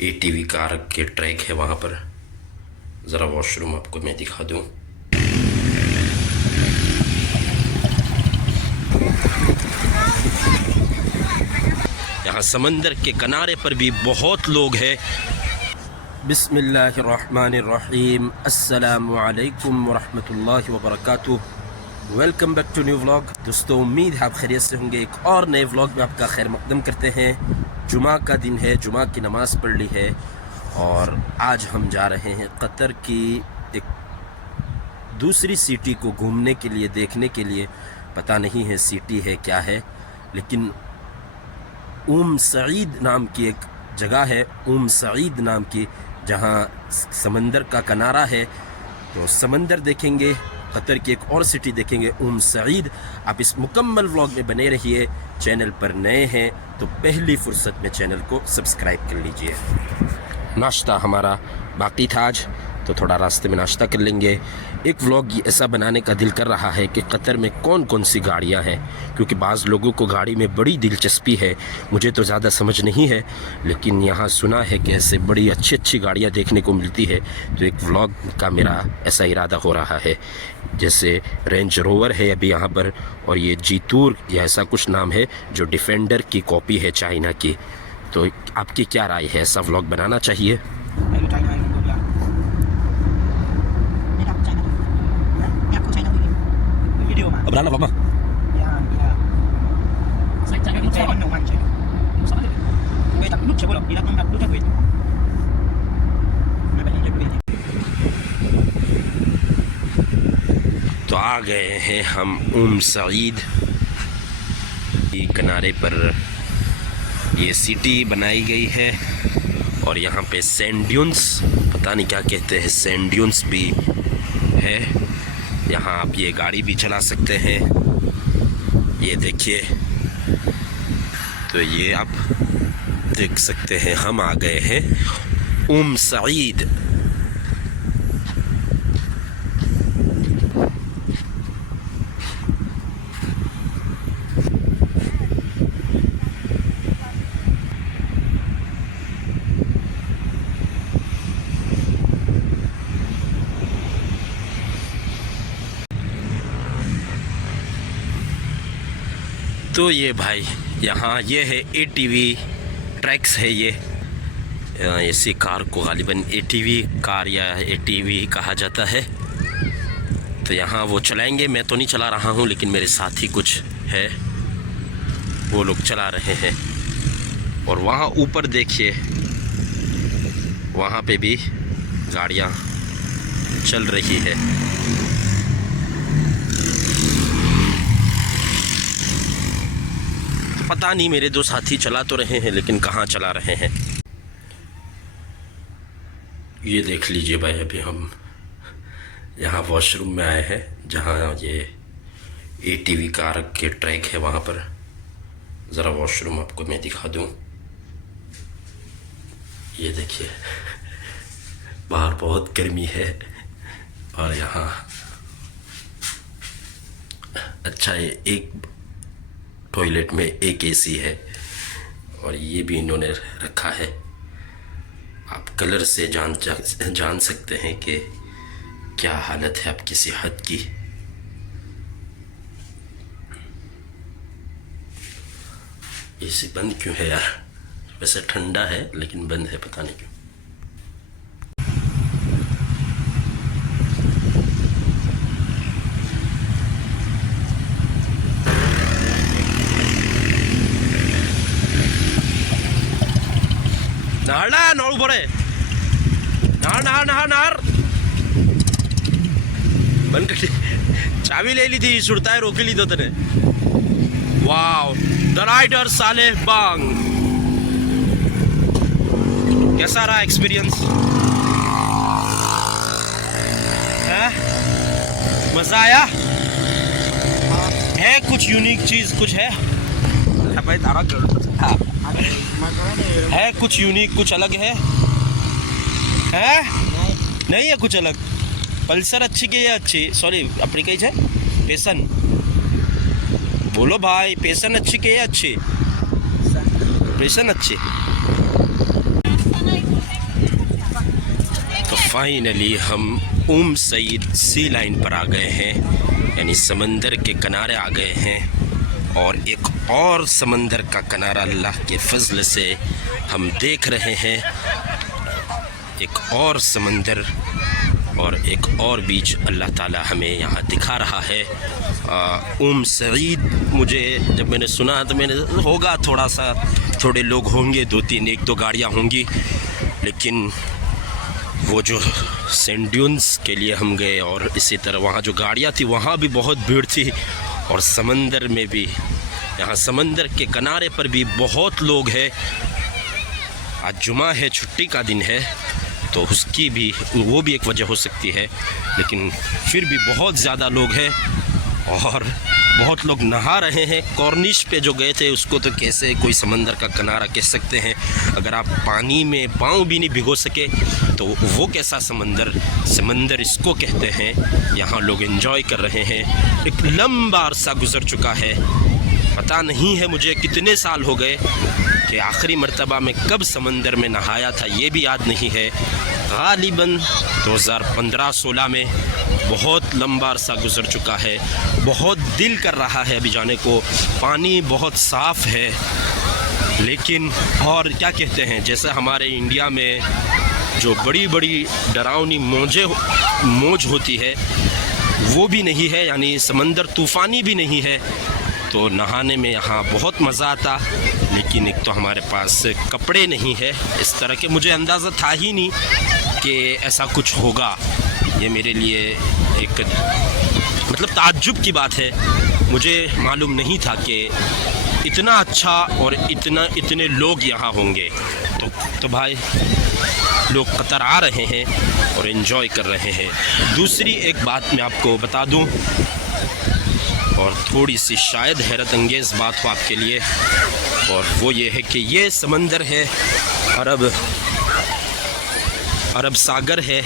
ATV car के track है वहाँ पर। ज़रा वॉशरूम आपको मैं दिखा दूँ। यहाँ समंदर के किनारे पर भी बहुत लोग हैं। बिस्मिल्लाहिर्रहमानिर्रहीम, अस्सलामु अलैकुम वरहमतुल्लाहि वबरकातुह। Welcome back to new vlog. दोस्तों, उम्मीद है आप खैरियत से होंगे। एक और नए व्लॉग में आपका खैर मकदम करते हैं। जुमा का दिन है, जुमा की नमाज़ पढ़ ली है और आज हम जा रहे हैं कतर की एक दूसरी सिटी को घूमने के लिए, देखने के लिए। पता नहीं है सिटी है क्या है, लेकिन उम सईद नाम की एक जगह है, उम सईद नाम की, जहाँ समंदर का किनारा है। तो समंदर देखेंगे, कतर की एक और सिटी देखेंगे, उम सईद। आप इस मुकम्मल व्लॉग में बने रहिए। चैनल पर नए हैं तो पहली फुर्सत में चैनल को सब्सक्राइब कर लीजिए। नाश्ता हमारा बाकी था आज, तो थोड़ा रास्ते में नाश्ता कर लेंगे। एक व्लॉग ऐसा बनाने का दिल कर रहा है कि कतर में कौन कौन सी गाड़ियां हैं, क्योंकि बाज़ लोगों को गाड़ी में बड़ी दिलचस्पी है। मुझे तो ज़्यादा समझ नहीं है, लेकिन यहाँ सुना है कि ऐसे बड़ी अच्छी अच्छी गाड़ियाँ देखने को मिलती है। तो एक व्लॉग का मेरा ऐसा इरादा हो रहा है। जैसे रेंज रोवर है अभी यहाँ पर, और ये जीतूर या ऐसा कुछ नाम है, जो डिफेंडर की कॉपी है चाइना की। तो आपकी क्या राय है, ऐसा व्लॉग बनाना चाहिए? Berapa lama? Ya, saya cakap itu saya nak mancing. Sama dia. Gue tak lucu boleh, dia tak nak lucu gue. मैं पहले gue. तो आ गए हैं हम उम सईद के किनारे पर। ये सिटी बनाई गई है और यहाँ पे सैंड ड्यून्स, पता नहीं क्या कहते हैं, सैंड ड्यून्स भी है। यहाँ आप ये गाड़ी भी चला सकते हैं। ये देखिए, तो ये आप देख सकते हैं, हम आ गए हैं उम सईद। तो ये भाई, यहाँ ये है एटीवी ट्रैक्स है। ये ऐसी कार को गालिबन एटीवी कार या एटीवी कहा जाता है। तो यहाँ वो चलाएंगे, मैं तो नहीं चला रहा हूँ, लेकिन मेरे साथी कुछ है, वो लोग चला रहे हैं। और वहाँ ऊपर देखिए, वहाँ पे भी गाड़ियाँ चल रही है। पता नहीं मेरे दो साथी चला तो रहे हैं, लेकिन कहाँ चला रहे हैं। ये देख लीजिए भाई, अभी हम यहाँ वॉशरूम में आए हैं, जहाँ ये एटीवी कार के ट्रैक है वहाँ पर। ज़रा वॉशरूम आपको मैं दिखा दूँ। ये देखिए, बाहर बहुत गर्मी है और यहाँ अच्छा है, एक टॉयलेट में एक एसी है और ये भी इन्होंने रखा है। आप कलर से जान सकते हैं कि क्या हालत है आपकी सेहत की। एसी बंद क्यों है यार? वैसे ठंडा है लेकिन बंद है, पता नहीं क्यों। नार नौ बड़े नार नार नार नार बंद कर, चाबी ले ली थी, सुरता है रोक ली तो तेने। वाओ, द राइडर सालेह बांग। कैसा रहा एक्सपीरियंस? मजा आया? है कुछ यूनिक चीज कुछ है? भाई तारा है कुछ यूनिक, कुछ अलग है? नहीं है कुछ अलग। पल्सर अच्छी के ये अच्छी, सॉरी अपनी कही है पेसन। बोलो भाई, पेसन अच्छी के ये अच्छी? पेसन अच्छी। फाइनली हम उम सईद सी लाइन पर आ गए हैं, यानी समंदर के किनारे आ गए हैं। और एक और समंदर का किनारा अल्लाह के फजल से हम देख रहे हैं, एक और समंदर और एक और बीच अल्लाह ताला हमें यहाँ दिखा रहा है। उम सईद, मुझे जब मैंने सुना तो मैंने होगा थोड़े लोग होंगे, 2-3 1-2 गाड़ियाँ होंगी, लेकिन वो जो सैंड ड्यून्स के लिए हम गए और इसी तरह वहाँ जो गाड़ियाँ थी वहाँ भी बहुत भीड़ थी, और समंदर में भी, यहाँ समंदर के किनारे पर भी बहुत लोग हैं। आज जुमा है, छुट्टी का दिन है, तो उसकी भी वो भी एक वजह हो सकती है, लेकिन फिर भी बहुत ज़्यादा लोग हैं और बहुत लोग नहा रहे हैं। कॉर्निश पे जो गए थे उसको तो कैसे कोई समंदर का किनारा कह सकते हैं, अगर आप पानी में पाँव भी नहीं भिगो सके तो वो कैसा समंदर इसको कहते हैं। यहाँ लोग एंजॉय कर रहे हैं। एक लंबा अरसा गुज़र चुका है, पता नहीं है मुझे कितने साल हो गए कि आखिरी मर्तबा में कब समंदर में नहाया था, ये भी याद नहीं है। गालिबन 2015-16 में, बहुत लंबा अरसा गुज़र चुका है। बहुत दिल कर रहा है अभी जाने को, पानी बहुत साफ़ है, लेकिन और क्या कहते हैं, जैसे हमारे इंडिया में जो बड़ी बड़ी डरावनी मौज होती है वो भी नहीं है, यानी समंदर तूफ़ानी भी नहीं है, तो नहाने में यहाँ बहुत मज़ा आता। लेकिन एक तो हमारे पास कपड़े नहीं है इस तरह के, मुझे अंदाज़ा था ही नहीं कि ऐसा कुछ होगा। ये मेरे लिए एक मतलब ताज्जुब की बात है, मुझे मालूम नहीं था कि इतना अच्छा और इतने लोग यहाँ होंगे। तो भाई लोग कतर आ रहे हैं और एंजॉय कर रहे हैं। दूसरी एक बात मैं आपको बता दूं, और थोड़ी सी शायद हैरत अंगेज़ बात हो आपके लिए, और वो ये है कि ये समंदर है अरब सागर है,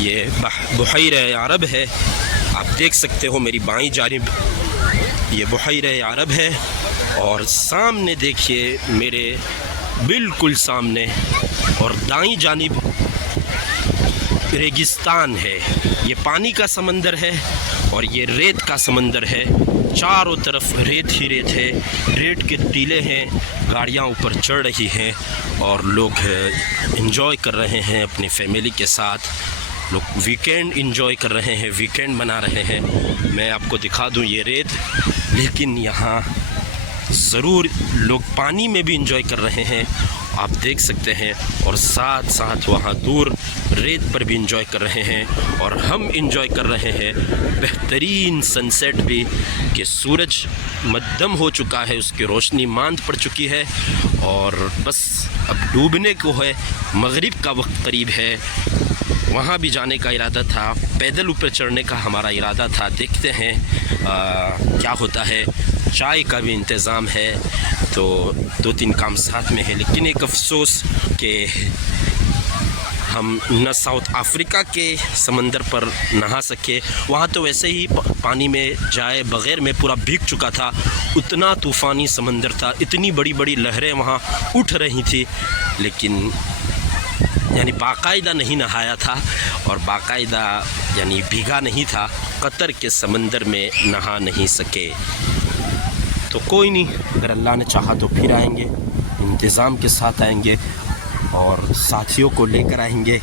ये बुहैरे अरब है। आप देख सकते हो मेरी बाईं जानिब ये बुहैरे अरब है, और सामने देखिए मेरे बिल्कुल सामने और दाईं जानिब रेगिस्तान है। ये पानी का समंदर है और ये रेत का समंदर है, चारों तरफ रेत ही रेत है, रेत के टीले हैं, गाड़ियाँ ऊपर चढ़ रही हैं और लोग एंजॉय कर रहे हैं अपनी फैमिली के साथ। लोग वीकेंड एंजॉय कर रहे हैं, वीकेंड मना रहे हैं। मैं आपको दिखा दूं ये रेत, लेकिन यहाँ ज़रूर लोग पानी में भी एंजॉय कर रहे हैं, आप देख सकते हैं, और साथ साथ वहाँ दूर रेत पर भी एंजॉय कर रहे हैं, और हम एंजॉय कर रहे हैं बेहतरीन सनसेट भी, कि सूरज मध्यम हो चुका है, उसकी रोशनी मांद पड़ चुकी है और बस अब डूबने को है, मगरिब का वक्त करीब है। वहाँ भी जाने का इरादा था, पैदल ऊपर चढ़ने का हमारा इरादा था, देखते हैं क्या होता है। चाय का भी इंतज़ाम है, तो 2-3 काम साथ में है, लेकिन एक अफसोस कि हम न साउथ अफ्रीका के समंदर पर नहा सके। वहाँ तो वैसे ही पानी में जाए बग़ैर में पूरा भीग चुका था, उतना तूफ़ानी समंदर था, इतनी बड़ी बड़ी लहरें वहाँ उठ रही थी, लेकिन यानी बाकायदा नहीं नहाया था और बाकायदा यानी भीगा नहीं था, कतर के समंदर में नहा नहीं सके। तो कोई नहीं, अगर अल्लाह ने चाहा तो फिर आएंगे, इंतज़ाम के साथ आएंगे और साथियों को लेकर आएंगे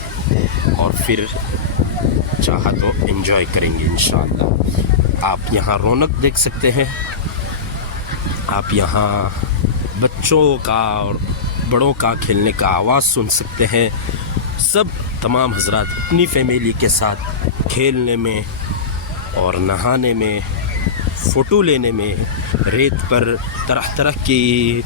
और फिर चाहा तो एंजॉय करेंगे इंशाअल्लाह। आप यहाँ रौनक देख सकते हैं, आप यहाँ बच्चों का और बड़ों का खेलने का आवाज़ सुन सकते हैं। सब तमाम हजरात अपनी फैमिली के साथ खेलने में और नहाने में, फ़ोटो लेने में, रेत पर तरह तरह की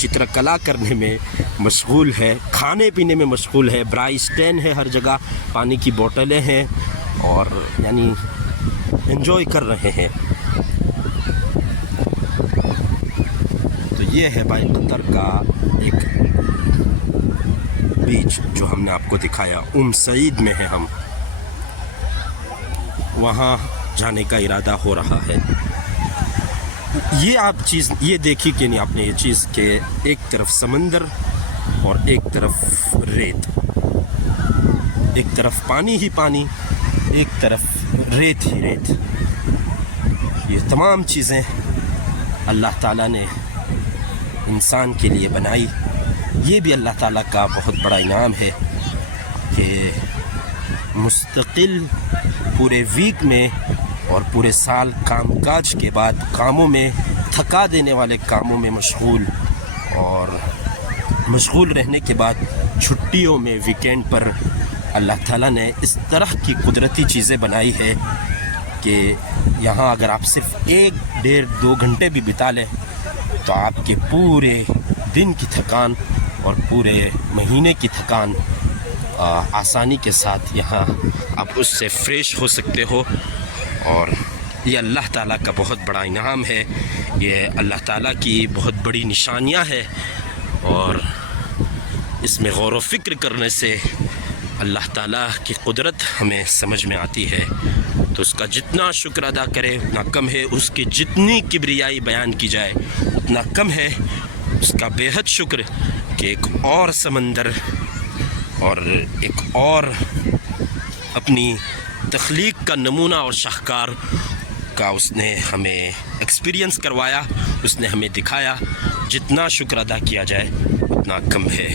चित्रकला करने में मशगूल है, खाने पीने में मशगूल है। ब्राई स्टैंड है हर जगह, पानी की बोतलें हैं और यानी एंजॉय कर रहे हैं। तो ये है भाई कतर का एक बीच जो हमने आपको दिखाया। उम सईद में है हम, वहाँ जाने का इरादा हो रहा है। ये आप चीज़ ये देखी कि नहीं आपने, ये चीज़ के एक तरफ समंदर और एक तरफ रेत, एक तरफ पानी ही पानी, एक तरफ रेत ही रेत। ये तमाम चीज़ें अल्लाह ताला ने इंसान के लिए बनाई। ये भी अल्लाह ताला का बहुत बड़ा इनाम है कि मुस्तकिल पूरे वीक में और पूरे साल कामकाज के बाद कामों में, थका देने वाले कामों में मशगूल रहने के बाद छुट्टियों में, वीकेंड पर अल्लाह ताला ने इस तरह की कुदरती चीज़ें बनाई है कि यहाँ अगर आप सिर्फ 1, 1.5, 2 घंटे भी बिता लें तो आपके पूरे दिन की थकान और पूरे महीने की थकान आसानी के साथ यहाँ आप उससे फ्रेश हो सकते हो। और ये अल्लाह ताला का बहुत बड़ा इनाम है, ये अल्लाह ताला की बहुत बड़ी निशानियाँ है। और इसमें गौर व फिक्र करने से अल्लाह ताला की कुदरत हमें समझ में आती है। तो उसका जितना शुक्र अदा करे उतना कम है, उसकी जितनी किबरियाई बयान की जाए उतना कम है। उसका बेहद शुक्र कि एक और समंदर और एक और अपनी तख्लीक का नमूना और शाहकार का उसने हमें एक्सपीरियंस करवाया, उसने हमें दिखाया। जितना शुक्र अदा किया जाए उतना कम है।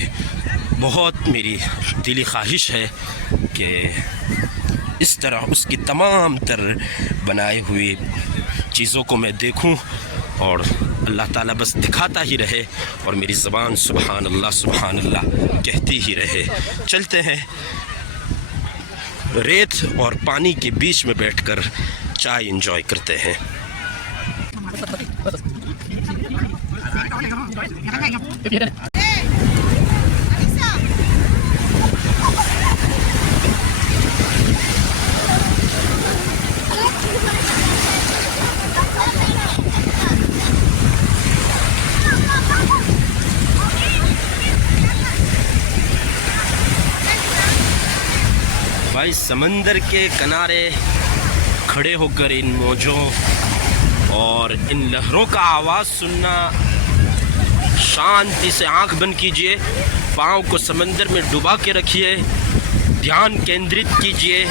बहुत मेरी दिली ख्वाहिश है कि इस तरह उसकी तमाम तर बनाई हुई चीज़ों को मैं देखूं और अल्लाह ताला बस दिखाता ही रहे और मेरी ज़बान सुबहान अल्लाह कहती ही रहे। चलते हैं, रेत और पानी के बीच में बैठकर चाय एंजॉय करते हैं। भाई समंदर के किनारे खड़े होकर इन मौजों और इन लहरों का आवाज़ सुनना, शांति से आंख बंद कीजिए, पाँव को समंदर में डुबा के रखिए, ध्यान केंद्रित कीजिए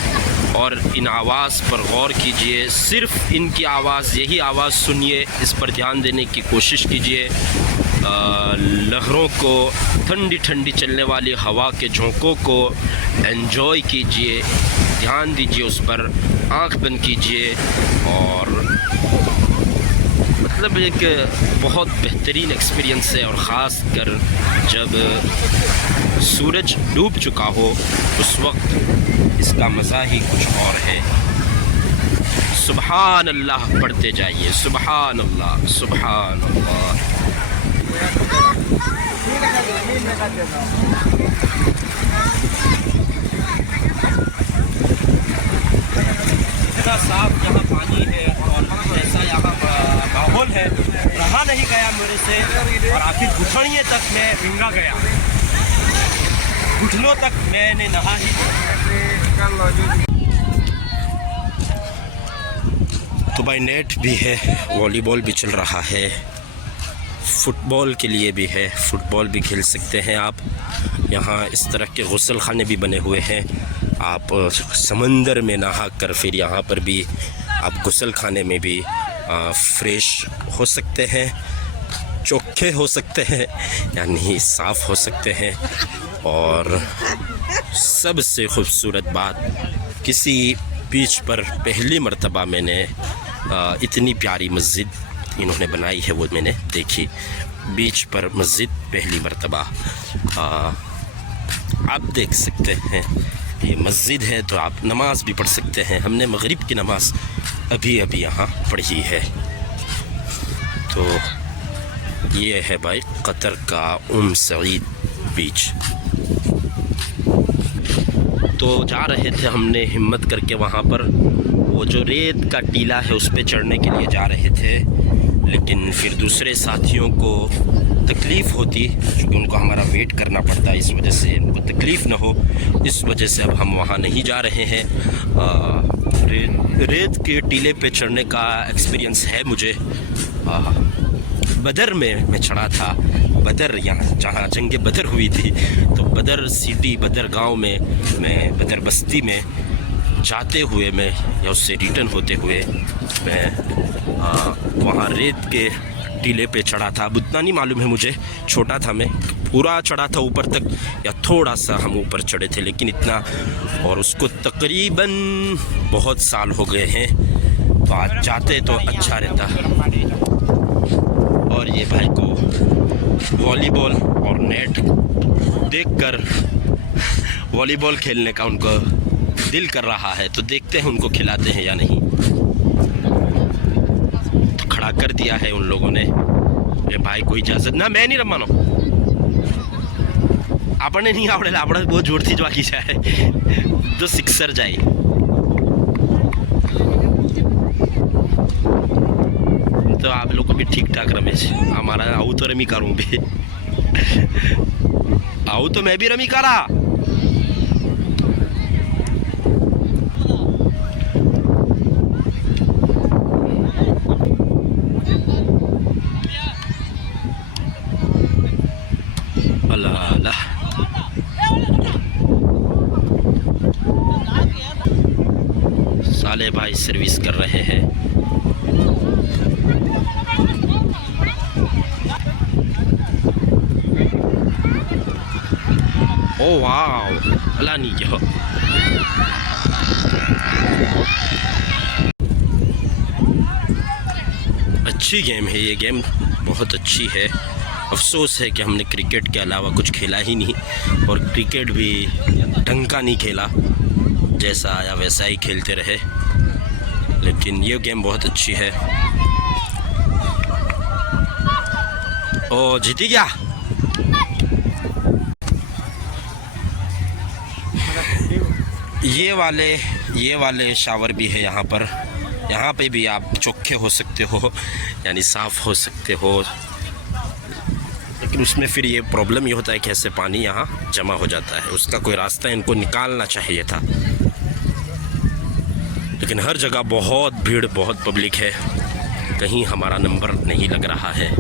और इन आवाज़ पर गौर कीजिए। सिर्फ इनकी आवाज़, यही आवाज़ सुनिए, इस पर ध्यान देने की कोशिश कीजिए। लहरों को, ठंडी ठंडी चलने वाली हवा के झोंकों को एंजॉय कीजिए, ध्यान दीजिए उस पर, आंख बंद कीजिए। और मतलब एक बहुत बेहतरीन एक्सपीरियंस है। और ख़ास कर जब सूरज डूब चुका हो उस वक्त इसका मज़ा ही कुछ और है। सुबहान अल्लाह पढ़ते जाइए, सुबहान अल्लाह, सुबहान अल्लाह। इतना साफ यहाँ पानी है और ऐसा यहाँ माहौल है, रहा नहीं गया मेरे से। और आखिर घुटने तक मैं भिंगा गया, घुटनों तक मैंने नहा ही। तो भाई नेट भी है, वॉलीबॉल भी चल रहा है, फ़ुटबॉल के लिए भी है, फ़ुटबॉल भी खेल सकते हैं आप। यहाँ इस तरह के गुसल खाने भी बने हुए हैं। आप समंदर में नहा कर फिर यहाँ पर भी आप गुसल खाने में भी फ्रेश हो सकते हैं, चोखे हो सकते हैं, यानी साफ़ हो सकते हैं। और सबसे ख़ूबसूरत बात, किसी बीच पर पहली मर्तबा मैंने इतनी प्यारी मस्जिद इन्होंने बनाई है वो मैंने देखी। बीच पर मस्जिद पहली मर्तबा आप देख सकते हैं। ये मस्जिद है तो आप नमाज भी पढ़ सकते हैं। हमने मगरिब की नमाज अभी अभी यहाँ पढ़ी है। तो ये है भाई कतर का सईद बीच। तो जा रहे थे हमने हिम्मत करके वहाँ पर, वो जो रेत का टीला है उस पर चढ़ने के लिए जा रहे थे, लेकिन फिर दूसरे साथियों को तकलीफ़ होती क्योंकि उनको हमारा वेट करना पड़ता, इस वजह से उनको तकलीफ़ ना हो, इस वजह से अब हम वहाँ नहीं जा रहे हैं। रेत के टीले पे चढ़ने का एक्सपीरियंस है मुझे। बदर में मैं चढ़ा था, बदर, यहाँ जहाँ जंग बदर हुई थी, तो बदर सिटी, बदर गांव में मैं, बदर बस्ती में जाते हुए मैं, या उससे रिटर्न होते हुए मैं वहाँ रेत के टीले पे चढ़ा था। अब उतना नहीं मालूम है मुझे, छोटा था मैं, पूरा चढ़ा था ऊपर तक या थोड़ा सा हम ऊपर चढ़े थे, लेकिन इतना। और उसको तकरीबन बहुत साल हो गए हैं, तो आज जाते तो अच्छा रहता। और ये भाई को वॉलीबॉल और नेट देखकर वॉलीबॉल खेलने का उनको दिल कर रहा है, तो देखते हैं उनको खिलाते हैं या नहीं। तो खड़ा कर दिया है उन लोगों ने। ये भाई को इजाजत ना, मैं नहीं रमવાનો, આપણને નહીં આવડે, આપણે બહુ જોરથી જ વાગી જાય તો સિક્સર જાય। તો આ લોકો બી ઠીક ઠાક રમે છે, અમારા આવું તો રમી કરું બી, આવું તો मैं भी રમી કરા। अल्लाह, साले भाई सर्विस कर रहे हैं। ओ वाह, अल्लाह नहीं क्या, अच्छी गेम है ये, गेम बहुत अच्छी है। अफसोस है कि हमने क्रिकेट के अलावा कुछ खेला ही नहीं, और क्रिकेट भी ढंग का नहीं खेला, जैसा आया वैसा ही खेलते रहे। लेकिन ये गेम बहुत अच्छी है। ओ जीती गया। ये वाले शावर भी है यहाँ पर, यहाँ पे भी आप चोखे हो सकते हो, यानी साफ़ हो सकते हो। लेकिन उसमें फिर ये प्रॉब्लम ये होता है कि ऐसे पानी यहाँ जमा हो जाता है, उसका कोई रास्ता इनको निकालना चाहिए था। लेकिन हर जगह बहुत भीड़, बहुत पब्लिक है, कहीं हमारा नंबर नहीं लग रहा है।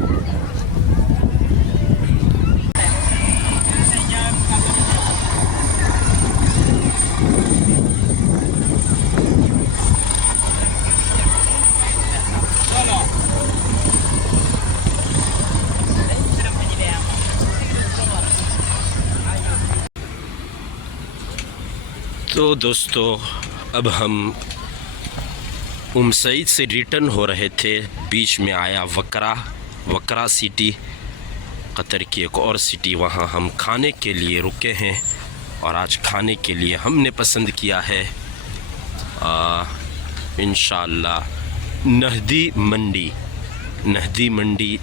तो दोस्तों, अब हम सईद से रिटर्न हो रहे थे, बीच में आया वकरा सिटी, कतर की एक और सिटी। वहाँ हम खाने के लिए रुके हैं, और आज खाने के लिए हमने पसंद किया है इंशाअल्लाह नहदी मंडी।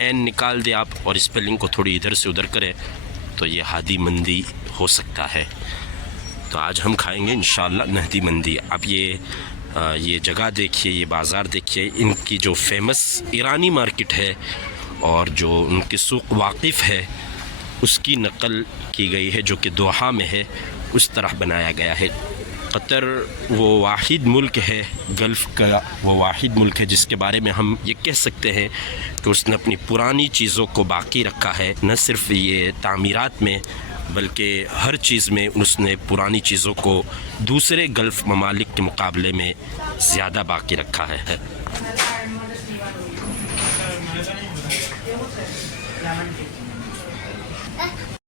एन निकाल दे आप और स्पेलिंग को थोड़ी इधर से उधर करें तो ये हादी मंदी हो सकता है। तो आज हम खाएंगे इंशाअल्लाह नहदी मंदी। आप ये जगह देखिए, ये बाज़ार देखिए, इनकी जो फेमस ईरानी मार्केट है और जो उनकी सूक़ वाक़िफ़ है उसकी नकल की गई है, जो कि दोहा में है, उस तरह बनाया गया है। कतर वो वाहिद मुल्क है, गल्फ़ का वो वाहिद मुल्क है जिसके बारे में हम ये कह सकते हैं कि उसने अपनी पुरानी चीज़ों को बाकी रखा है। न सिर्फ ये तामीरात में बल्कि हर चीज़ में उसने पुरानी चीज़ों को दूसरे गल्फ़ ममालिक के मुकाबले में ज़्यादा बाकी रखा है।